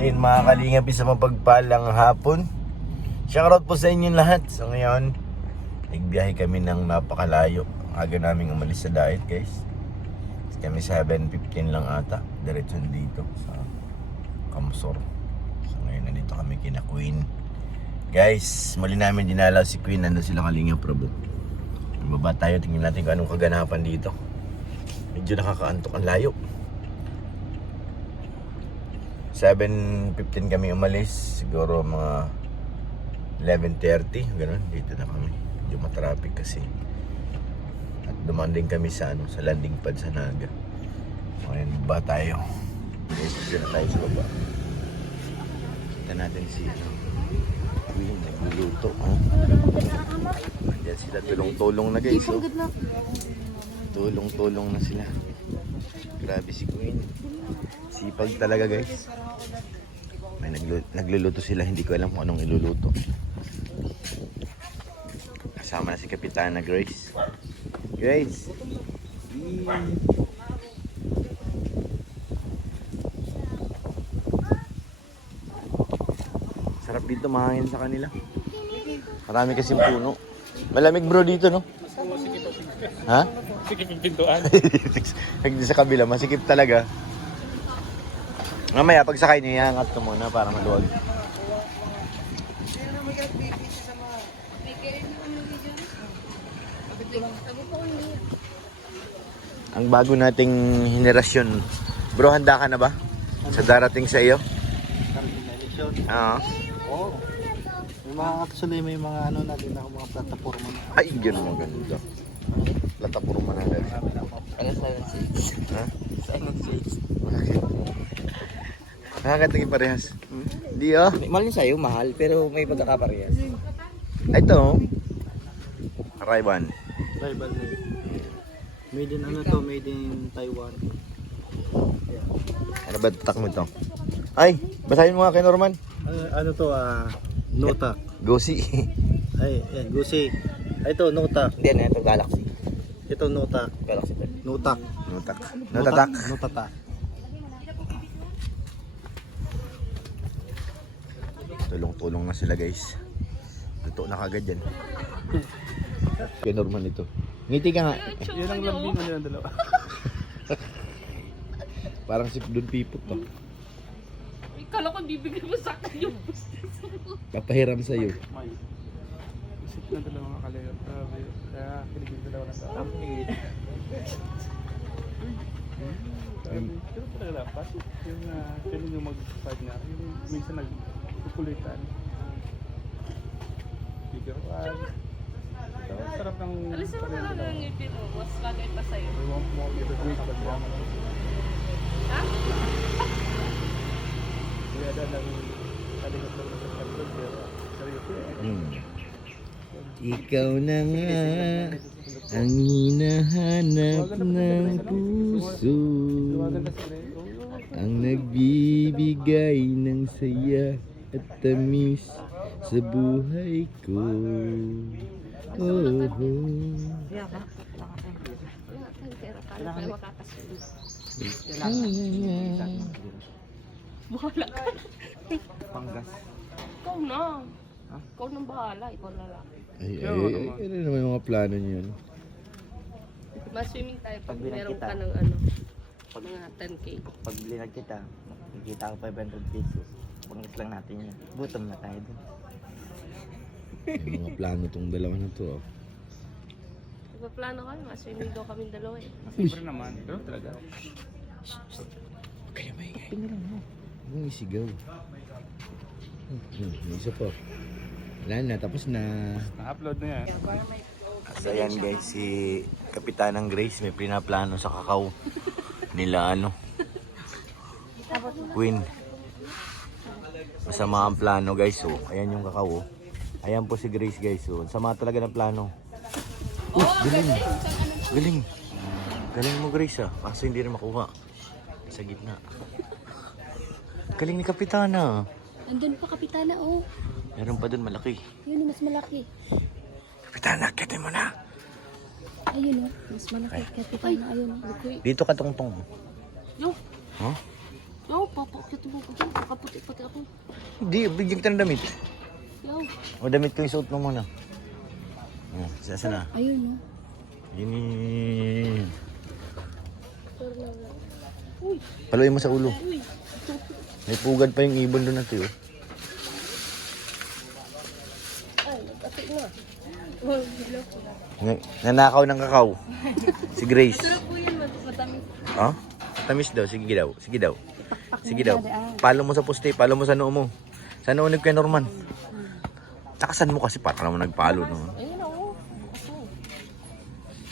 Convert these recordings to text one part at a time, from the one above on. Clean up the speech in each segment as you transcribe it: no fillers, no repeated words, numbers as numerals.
So yun mga kalingap, isa mapagpalang hapon. Shoutout po sa inyo lahat. So ngayon, nagbiyahe kami ng napakalayo. Aga namin umalis sa diet guys. Kami 7:15 lang ata. Diretso dito sa Kamsor. So ngayon nandito kami kina Queen. Guys, muli namin dinalaw si Queen. Nandun sila Kalingap Prabo. Baba tayo, tingnan natin kung anong kaganapan dito. Medyo nakakaantok ang layo. 7:15 kami umalis. Siguro mga 11:30. Ganun, dito na kami. Medyo matraffic kasi. At dumaan din kami sa, sa landing pad sa Naga. So ngayon, baba tayo. Dito na tayo sa baba. Kita natin si Queen, nagluluto. Diyan sila, tulong-tulong na guys. Oh. Tulong-tulong na sila. Grabe si Queen. Sipag talaga guys. May nagluluto sila, hindi ko alam kung anong iluluto. Kasama na si Kapitana Grace. Grace! Sarap dito, mahangin sa kanila. Marami kasing puno. Malamig bro dito, no? Ha? Sikip yung pintuan. Sa kabila, masikip talaga. Mamaya, pag sakay niyo, iangat ko muna para maluwag. Ang bago nating henerasyon. Bro, handa ka na ba? Sa darating sa iyo? Oo. Oo. Actually, may mga ano natin ako, mga plataforma na. Ay, gano'n maganda. Plataforma na natin. Ano silent shades? Ha? Silent shades. Bakit? Nakakatagin parehas. Hindi oh. Mahal niya sa'yo, mahal, pero may pagkakaparehas. Ito oh. Ray-Ban. Rival na yun. Made in ano to, made in Taiwan. Ano ba tatak mo ito? Ay, basahin mo nga kay Norman. Ano to, Notak. Gosi. Ay, yan, Gusi. Ito, Notak. Hindi na, ito Galaxy. Ito, Notak. Galaxy ito. Notak. Notak. Notatak. Notatak. Tulong-tulong na sila guys. Totoo na kagad yan. Kay Norman ito. Ngiti ka nga. Yan ang lambing ko nilang dalawa. Parang si Don Pipot to. Kala ko bibigyan mo sa akin yung Papahiram sa'yo. May. Isip na dalawang kalayo. Kaya kiligin dalawa na tao. Pero talaga dapat. Yung feeling yung mag-partner. Yung minsan nagkukulitan. Biggerwan. Sarap ng... Alis mo na lang yung ngipin mo. Mas bagay pa sa'yo. Ha? Kaya dahil nag-aligot lang ng kapitol, pero seryoso eh. Ikaw na nga ang hinahanap ng puso, ang nagbibigay ng saya at tamis sa buhay ko. Oh, oh. Bahala ka. Panggas. Ikaw na. Ikaw nang bahala. Ikaw na lang. Ano naman mga plano niyo yun? Mas-swimming tayo pag Pag meron kita. ka ng mga 10K. Pag linag kita, nakikita ko 500 pesos. Pangis lang natin yan. Gutom na tayo dun. May mga plano tong dalawa na to. Oh. Nagpaplano kami. Mas-swimming daw kami dalawa eh. Siyempre naman. Pero talaga. Kaya maingay. Huwag isigaw. May isa pa. Wala na, tapos na. Na-upload na yan. So yan guys, si Kapitanang Grace may pinaplano sa kakao nila Queen. Masama ang plano guys. So, ayan yung kakao. Ayan po si Grace guys. So, sama talaga ng plano. Galing. Galing. Galing mo Grace ah. Kaso hindi rin makuha. Sa gitna. Galing ni Kapitana. Andun pa, Kapitana, oh. Meron pa dun malaki. Yun, mas malaki. Kapitana, akitin mo na. Ayun, oh. Mas malaki, Kapitana. Ayun, oh. Dito ka tungtong. No. Huh? No, papa. Bakit mo ko dyan? Kaputi-puti ako. Hindi, bigyan kita ng damit. Yo. O damit ko yung suot mo muna. Saan na? Ayun, no? Yun. Paluin mo sa ulo. May pugad pa yung ibon doon natin. Oh. Ay, nag-ati na. Nanakaw ng kakao. Si Grace. Sarap po yan, matamis. Oh? Tamis daw. Sige daw. Sige daw. Sige daw. Palo mo sa poste. Palo mo sa noo mo. Sa noo kay Norman. Takasan mo kasi para naman nagpalo. No? Ayun ako.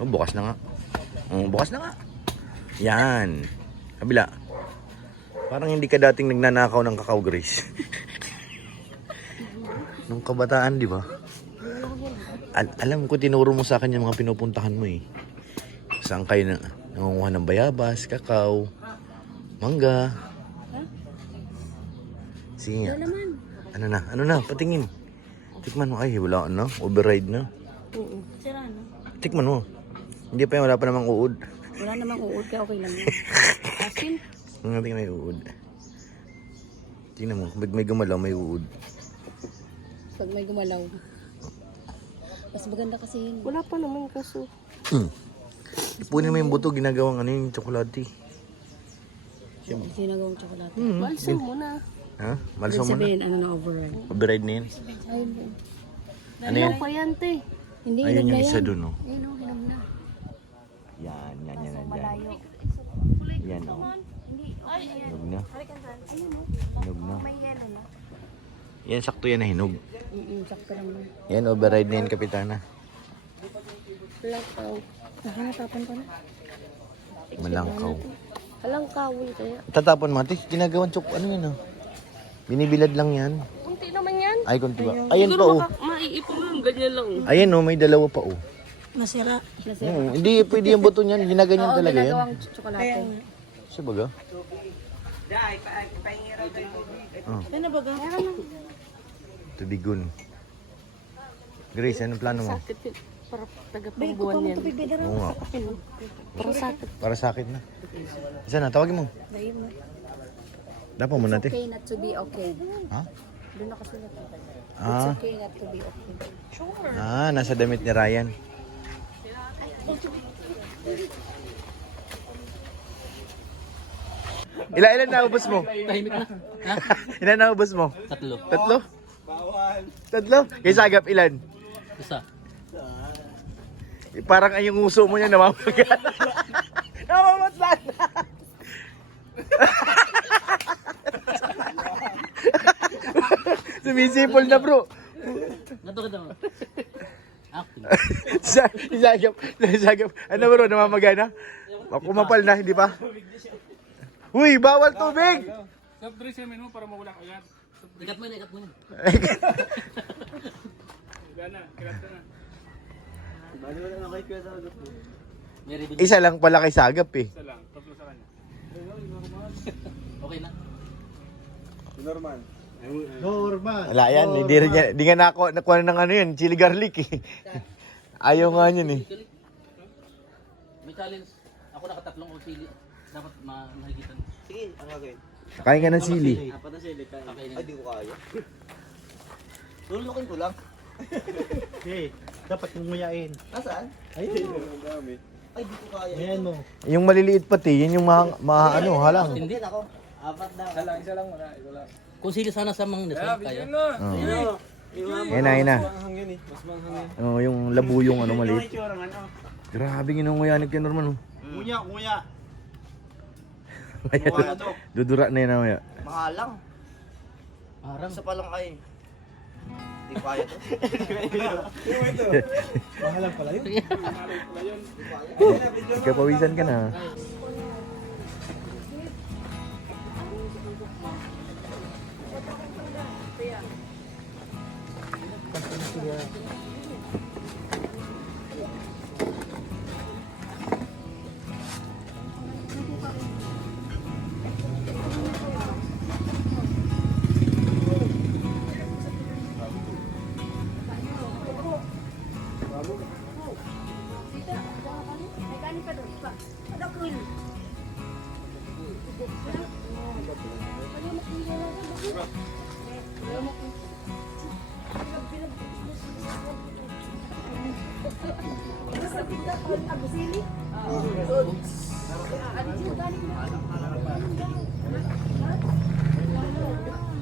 Oh, bukas na nga. Bukas na nga. Yan. Kabila. Parang hindi ka dating nagnanakaw ng kakao, Grace. Nung kabataan, di ba? Alam ko, tinuro mo sa akin yung mga pinupuntahan mo eh. Saan kayo nangunguha ng bayabas, kakao, mangga. Sige nga. Ano na, patingin. Tikman mo. Ay, wala na. Override na. Sira, no? Tikman mo. Hindi pa yan, wala pa namang uod. Wala namang uod, kaya okay lang yun. Asin? Tingnan may uod. Tingnan mo, pag may gumalaw, may uod. Pag may gumalaw. Mas maganda kasi yun. Wala pa naman kaso. Ipunin mo yung buto, ginagawang ano yung tsokolate. Sinagawang tsokolate. Balsam mo na. Ha? Malso mo na. Sabihin, ano na override. Override na yun. Ayun, Ano yan? Pa yan, te. hindi, Ayun hinog yung na isa yan. dun, oh. Ayun, oh, hinog na. Yan. Yan, oh. Hinog na. Hinog na. Yan, sakto yan na hinog. Sakto lang na. Yan, override na yan, Kapitana. Lakaw. Nakanatapan ko na. Malangkaw. Halang kawin kaya. Tatapon mo, ate. Ginagawang ano yan, oh. Binibilad lang yan. Kunti naman yan. Ay, kunti ba? Ayan pa, oh. Maiipon mo yung ganyan lang. Ayan, oh. May dalawa pa, oh. Nasira. Hindi pwede yung buto niyan. Ginaganyan talaga yan. Ginagawang tsokolate. Siya baga? Oh. Ano ba ga? Tubigon. Grace, anong plano mo? Sakit yun. Para tagapangbuwan yan. Oo nga. Para sakit. Para sa akin na. Isa na, tawagin mo. Dapat mo natin. Okay not to be okay. Ha? Doon na kasi natin. Ah, Okay not to be okay. nasa damit ni Ryan. Ilan naubos mo? Tahimik na. Ha? Ilan naubos mo? 3. Tatlo? Tatlo? Kay Sagap ilan? Isa. Parang ay yung uso mo niya namamagal. Namamatlan! Sumisipol na bro. Nato kita mo. Acting. Sagap. Ano bro, namamagana? Kumapal na, hindi pa? Uy, bawal tubig! Soft drinks yung menu para mawala agad. Ikat mo na. Gana, kilat ka na. May ribbon. Isa lang pala kay Sagap eh. Isa lang, tatlo sa kanya. Okay na. Wala yan, hindi nga nakuha ng ano yun, chili garlic eh. Ayaw nga yun eh. May challenge. Ako nakatatlong o sili. Dapat mahigitan. Sige, ang gagawin? Kain ka ng sili. Apat na sili kain. Okay na. Ay, di ko kaya. Lulukin ko lang. Dapat mong nguyain. Nasaan? Ayun. Ay, di ko kaya. Ayan mo. Yung maliliit pati, yun yung halang. Hindi. Ako. Apat na. Isa lang wala, ito lang. Kung sili sana sa mga nasa, kaya. Oh. Yan na. Hangin eh, mas manghangin. Oh, yung labuyong ano maliit. Grabe ginunguyanig yan Norman. Oh. Nguya. Dudura na yun mamaya. Mahalang. Parang. Isa pa lang kayo. Di ko kaya to. Mahalang pala yun. Ikapawisan ka na.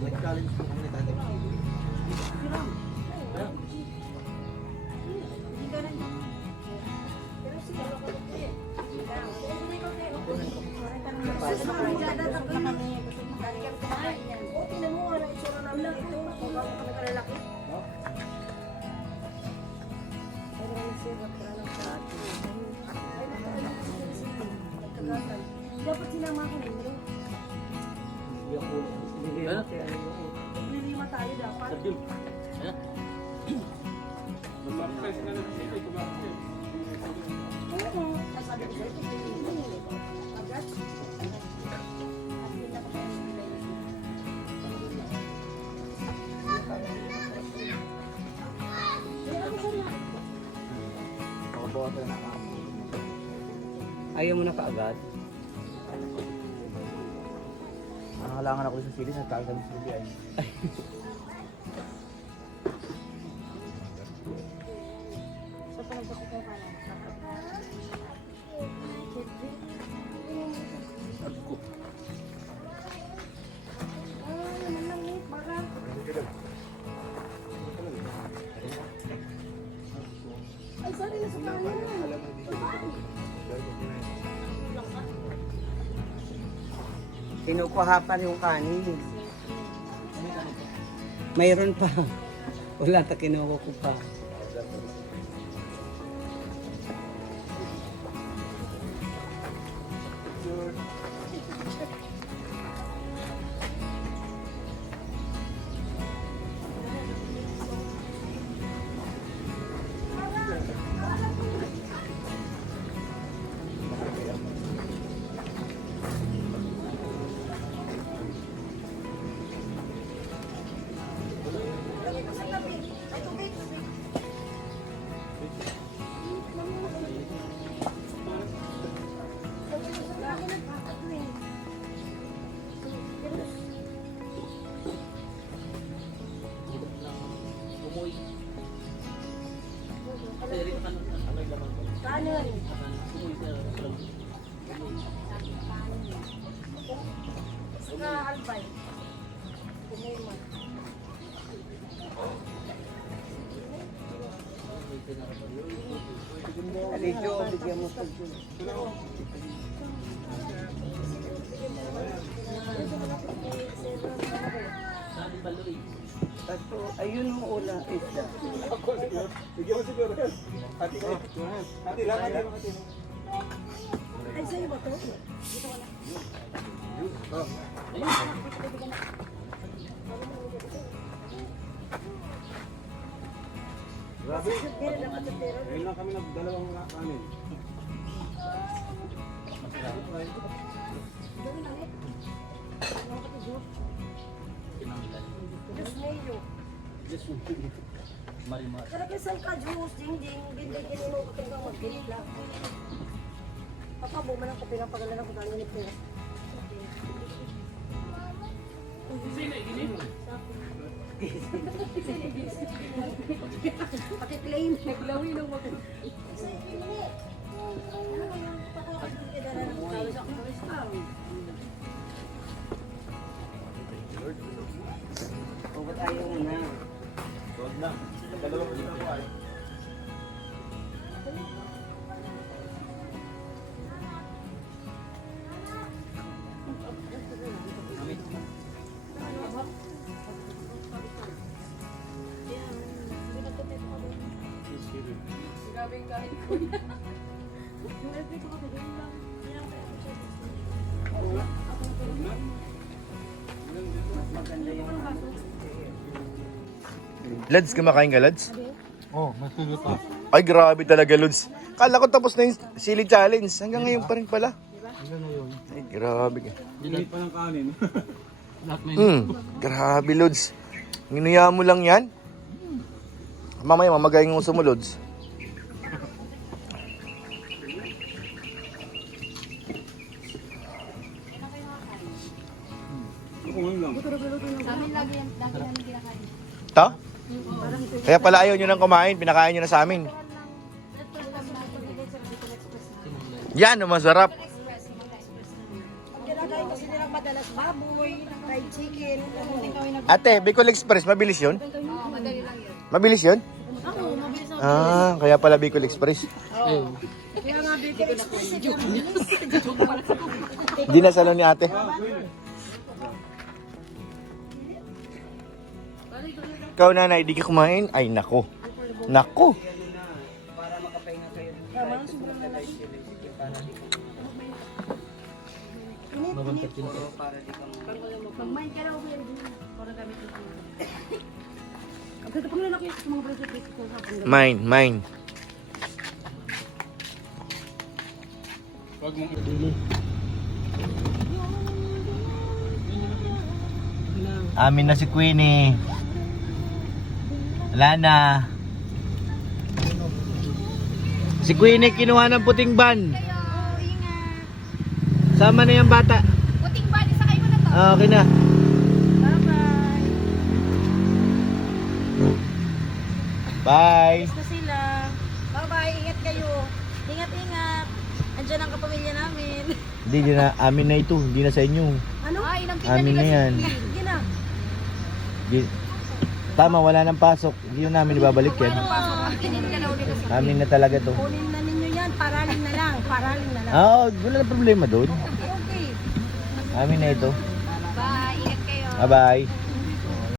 Nag-challenge po kami ni Tatay. Dapat sinama ko nito. Lilima tayo dapat. Mag-surprise ka na kasi ito. Kumakit. Oo. Sabi ko sa'yo, agad. Nakabawasan na ako. Ayaw mo na kaagad? Nakalangan ako sa sili, nagkaagad sa sili ay. Sa panagbakit ko ka lang. Ay, sorry na sa kanan. Kinukuha pa yung kanin. Mayroon pa. Wala ta kinuha ko pa. Kanan. Sa albay. Kumima. Alidyo, bigyan mo sa Tato, ayun ang una isda. Bigyan mo siguro. Hati ko. Hati lang, hati lang, hati. Ay, sa'yo ba to? Grabe. Ngayon lang kami nagdalawang kanin. Kaya kisal ka, juice, ding-ding, gindig-ginin mo ka kaya mag-gila. Papa, buman ako pinapagalan ako dahil nito. Paki-claim. Naglawin ng mga. Huwag tayo na. Huwag na. Dalawang dito ko ay. Lods, kumakain ka, Lods? Oh, masulo pa. Ay, grabe talaga, Lods. Kala ko tapos na yung sili challenge. Hanggang ngayon pa rin pala. Ilan na yun? Ay, grabe ka. Hindi pa ng kanin. Grabe, Lods. Ginuya mo lang yan? Mamaya, mamagayin mo mo, Lods. To? Kaya pala ayaw nyo nang kumain, pinakain nyo na sa amin. Yan, ang masarap. Ang ginagawa kasi nilang madalas baboy, fried chicken. Ate, Bicol Express, mabilis yun? Mabilis yun? Ah, kaya pala Bicol Express. Kaya nga Bicol Express. Di na salon ni ate. Ikaw nanay, di ka kumain? Ay, nako. Nako. Mine. Wag mong Amin na si Queenie. Wala na. Si Queenie kinuha ng puting ban. Sama na yung bata. Puting ba? Isakay mo na to. Okay na. Bye. Gusto sila. Bye-bye, ingat kayo. Ingat-ingat. Andiyan ang kapamilya namin. Hindi na amin na ito, hindi na sa inyo. Ano? Amin na yan. Sige na. Tama, wala nang pasok. Hindi yun namin ibabalik yan. Amin na talaga to. Kunin na ninyo yan. Paraling na lang. Paraling na lang. Ah, wala na problema doon. Okay. Amin na ito. Bye. Ingat kayo. Bye-bye.